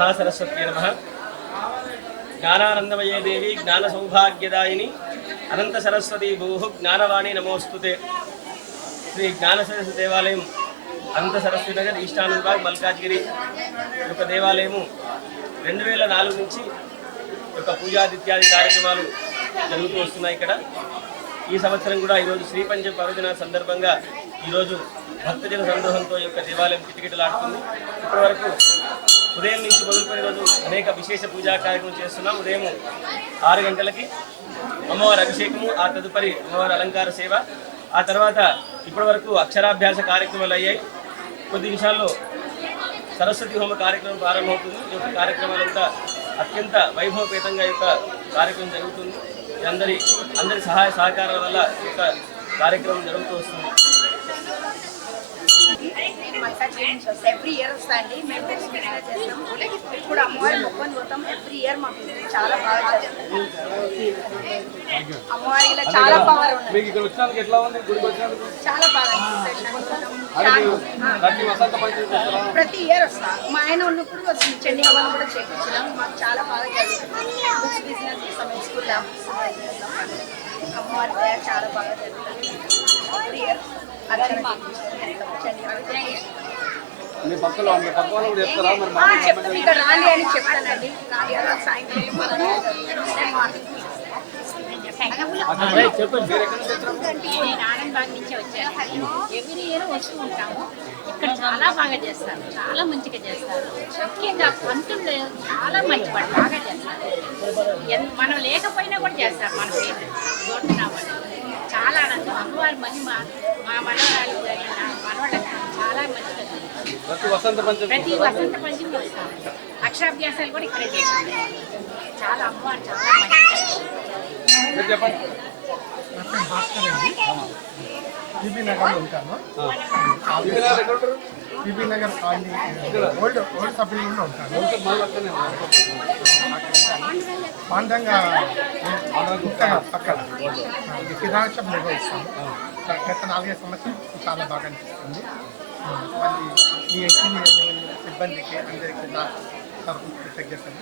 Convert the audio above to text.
महासरस्वती नमः। ज्ञानानंदमये देवी ज्ञान सौभाग्यदायिनी अनंत सरस्वती भूः ज्ञानवाणी नमोस्तुते। श्री ज्ञान सरस्वती देवालయం అనంత సరస్వతి నగర్ ఈస్టాన్ విభాగ్ మల్కాజ్గిరి యొక్క దేవాలయము 2004 నుంచి యొక్క పూజాదిత్యాది కార్యక్రమాలు జరుగుతూ వస్తున్నాయి. ఇక్కడ ఈ సంవత్సరం కూడా ఈరోజు శ్రీ పంచ పర్వదిన సందర్భంగా ఈరోజు భక్తజన సందోహంతో యొక్క దేవాలయం కిటకిటలాడుతుంది. ఇప్పటి వరకు ఉదయం నుంచి మొదలుకొని రోజు అనేక విశేష పూజా కార్యక్రమం చేస్తున్నాం. ఉదయం 6 గంటలకి అమ్మవారి అభిషేకము, ఆ తదుపరి అమ్మవారి అలంకార సేవ, ఆ తర్వాత ఇప్పటి వరకు అక్షరాభ్యాస కార్యక్రమాలు అయ్యాయి. కొద్ది నిమిషాల్లో సరస్వతి హోమ కార్యక్రమం ప్రారంభమవుతుంది. ఈ యొక్క కార్యక్రమాలంతా అత్యంత వైభవపేతంగా యొక్క కార్యక్రమం జరుగుతుంది. అందరి సహాయ సహకారాల వల్ల ఈ యొక్క కార్యక్రమం జరుగుతూ వస్తుంది. ఎవ్రీ ఇయర్ వస్తాయండి. మేము చేస్తాం. ఇప్పుడు అమ్మవారి మొక్కని పోతాం. ఎవ్రీ ఇయర్ మా బిజినెస్ చాలా బాగా చేస్తాం. అమ్మవారిలో చాలా పవర్ ఉంది. చాలా బాగా ప్రతి ఇయర్ వస్తాం. మా ఆయన ఉన్నప్పుడు చెండి హవాలను కూడా చేయించినాం. మాకు చాలా బాగా జరుగుతుంది. బుక్స్ బిజినెస్ చేస్తాం. స్కూల్ అమ్మవారి చాలా బాగా జరుగుతుంది. ఎవ్రీ ఇయర్ ఇక్కడ రాలి అని చెప్తానండి. నేను ఆనందబాగ్ నుంచి వచ్చాను. ఎవ్రీ ఇయర్ వస్తూ ఉంటాము. ఇక్కడ చాలా బాగా చేస్తారు, చాలా మంచిగా చేస్తారు. ముఖ్యంగా పంతులు చాలా మంచి వాళ్ళు బాగా చేస్తారు. మనం లేకపోయినా కూడా చేస్తారు. మన పేరు గోటున్నామని చాలా ఆనందం. అమ్మవారి మహిమ మా మనవరాలు జరిగిన మనవాళ్ళకి చాలా మంచిగా ప్రతి వసంత పంచమి వస్తారు. అక్షరాభ్యాసాలు కూడా ఇక్కడే చేస్తారు. చాలా అమ్మవారు చాలా మంచిగా. బీబీ నగర్లో ఉంటాను. BB Nagar colony old sub డివిజన్లో ఉంటాను. పాండంగా పక్కన కిరాణా షాప్ నిర్వహిస్తాను. గత 4-5 సంవత్సరాలు చాలా బాగా అనిపిస్తుంది. మళ్ళీ ఈ సిబ్బందికి అందరికీ నా తరఫు కృతజ్ఞతలు.